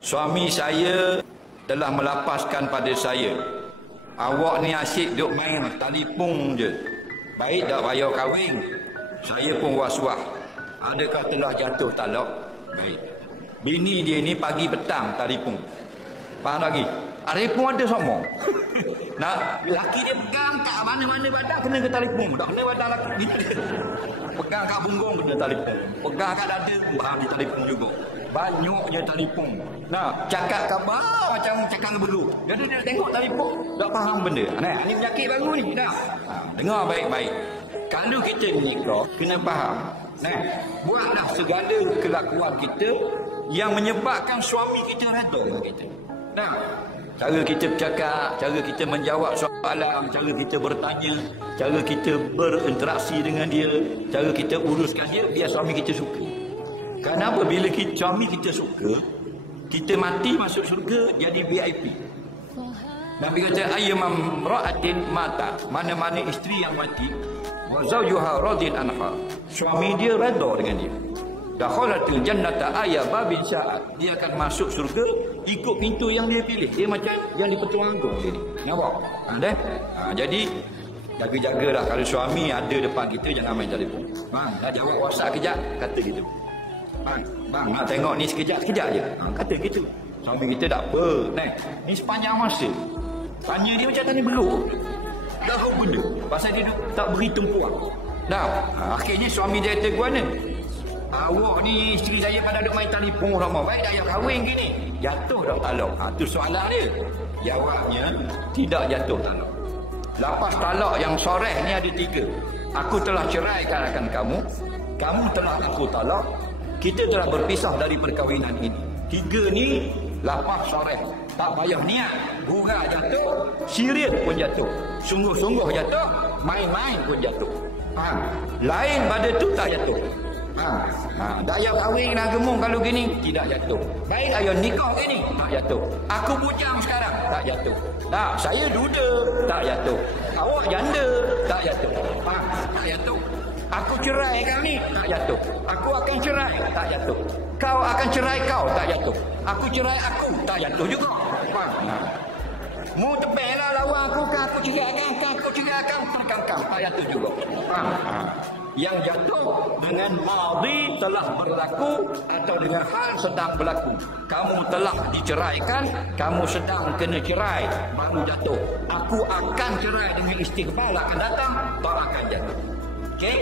Suami saya telah melapaskan pada saya, awak ni asyik duk main telefon je. Baik tak bayar kahwin. Saya pun was-was. Adakah telah jatuh talak? Baik. Bini dia ni pagi petang telefon. Faham lagi? Telefon ada semua. Nak laki dia pegang kat mana-mana badan kena ke telefon. Tak kena badan laki ni. Pegang kat punggung kena telefon. Pegang kat dada di telefon juga. Banyaknya telefon. Nah, cakap khabar macam cakap ngebelu. Jadi dia tengok telefon, tak faham benda. Nah, ni penyakit baru ni. Dah. Dengar baik-baik. Kalau kita nikah, kena faham. Nah, buatlah segala kelakuan kita yang menyebabkan suami kita redha dengan kita. Nah, cara kita bercakap, cara kita menjawab soalan, cara kita bertanya, cara kita berinteraksi dengan dia, cara kita uruskan dia, biar suami kita suka. Kenapa bila suami kita suka, kita mati masuk syurga jadi VIP. Nabi kata ayyamam ra'atin mata, mana-mana isteri yang mati, wa zawjuha radin anha, suami dia redha dengan dia, dakhalatul jannata ayya babin sya'at, dia akan masuk syurga ikut pintu yang dia pilih. Dia macam yang di-Pertuan Agong dia ni. Nampak? Jadi jaga-jagalah kalau suami ada depan kita, jangan main telefon. Bang, nak jawab WhatsApp kejap, kata gitu. Bang, nak tengok ni sekejap-sekejap je. Kata gitu. Suami kita tak apa. Ni sepanjang masa. Tanya dia macam tanya beruk. Dah tahu benda. Pasal dia tak beri tumpuan. Akhirnya suami dia kata mana? Awak ni isteri saya pada duk main telefon sama. Baik dah yang kahwin gini. Jatuh dah talak. Tu soalan dia. Jawabnya tidak jatuh talak. Lepas talak yang soreh ni ada 3. Aku telah ceraikan akan kamu. Kamu telah aku talak. Kita telah berpisah dari perkahwinan ini. 3 ni lapas soreh. Tak payah niat. Gurau jatuh, serius pun jatuh. Sungguh-sungguh jatuh, main-main pun jatuh. Lain pada tu tak jatuh. Daya kahwin nak gemung kalau gini tidak jatuh. Baik ayah nikah gini tak jatuh. Aku bujang sekarang tak jatuh. Tak, saya duda tak jatuh. Awak janda tak jatuh. Tak jatuh. Aku cerai kau ni tak jatuh. Aku akan cerai tak jatuh. Kau akan cerai kau tak jatuh. Aku cerai aku tak jatuh juga. Mu tepelah lawan aku kan, aku cerai kan, aku cerai kan, terkangkang tak jatuh juga. Yang jatuh dengan madhi telah berlaku atau dengan hal sedang berlaku. Kamu telah diceraikan, kamu sedang kena cerai, baru jatuh. Aku akan cerai dengan istiqbal akan datang, tak akan jatuh. Okey?